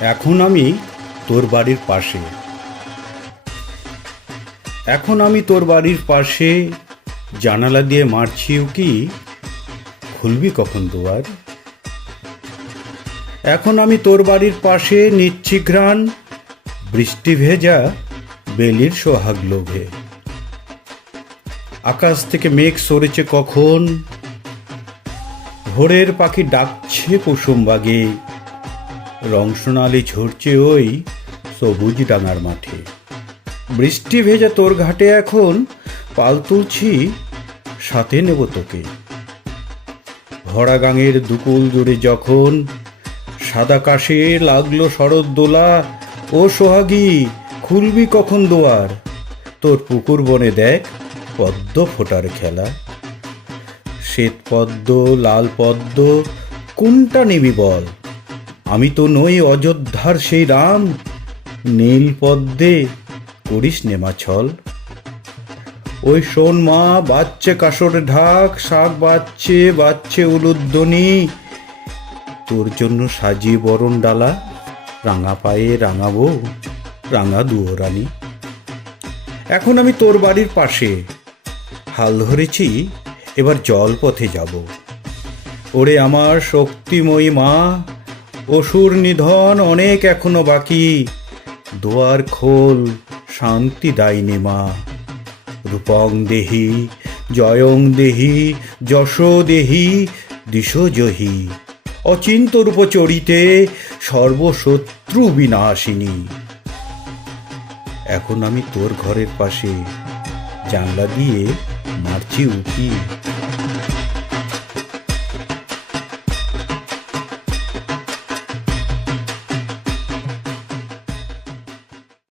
এখন আমি তোর বাড়ির পাশে। এখন আমি তোর বাড়ির পাশে, জানালা দিয়ে মারছি কি? খুলবি কখন দুয়ার এখন আমি তোর বাড়ির পাশে নিচ্ছি ঘ্রাণ, বৃষ্টি ভেজা বেলির সোহাগ লোভে। আকাশ থেকে মেঘ সরেছে কখন? ভোরের পাখি ডাকছে কুসুম বাগে রং সোনালি ঝরছে ওই সবুজ ডাঙার মাঠে। বৃষ্টি ভেজা তোর ঘাটে এখন পাল তুলছি, সাথে নেব তোকে। ভরা গাঙের দুকুল জুড়ে যখন সাদা কাশে লাগল শরৎ দোলা, ও সোহাগী, খুলবি কখন দোয়ার? তোর পুকুর বনে দেখ পদ্ম ফোটার খেলা। শ্বেত পদ্ম, লাল পদ্ম, কোনটা নিবি বল? আমি তো নই অযোধ্যার সেই রাম। নীল পদ্মে করিস নেমাছল ওই শোন মা বাচ্চে কাসর ঢাক, শাক বাচ্চে বাচ্চে উলুধ্বনি। তোর জন্য সাজিয়ে বরণ ডালা, রাঙা পায়ে রাঙাবো রাঙা দুয়োরানি। এখন আমি তোর বাড়ির পাশে। হাল ধরেছি, এবার জলপথে যাব। ওরে আমার শক্তিময়ী মা অসুর নিধন অনেক এখনও বাকি। দোয়ার খোল, শান্তি দায়নি মা। রূপং দেহি, জয়ং দেহি, যশ দেহি, দিশ জহি। অচিন্ত রূপ চরিতে সর্বশত্রু বিনাশিনী। এখন আমি তোর ঘরের পাশে জানলা দিয়ে মারছি উকি